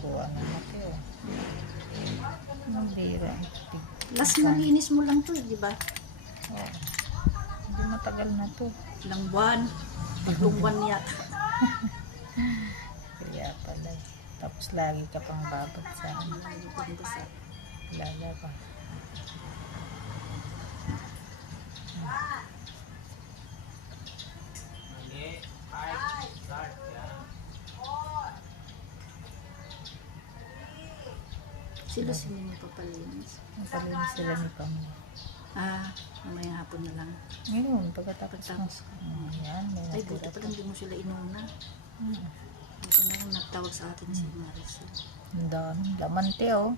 Puro ano na ito. Mabira. Last na linis mo lang to, di ba? Oh. Hindi matagal na to. Ilang buwan. 3 buwan yata. Kaya pala. Tapos lagi ka pang babad sa lalaba. Sila mo papalinis. Napalinis sila ni Pamo. Mamaya hapon na lang. Ngayon, pagkatapos yan, may Ay, buti natira pa lang di mo sila inuna. Buti na lang nagtawag sa atin si Maris. Ang dami. Laman te, oh.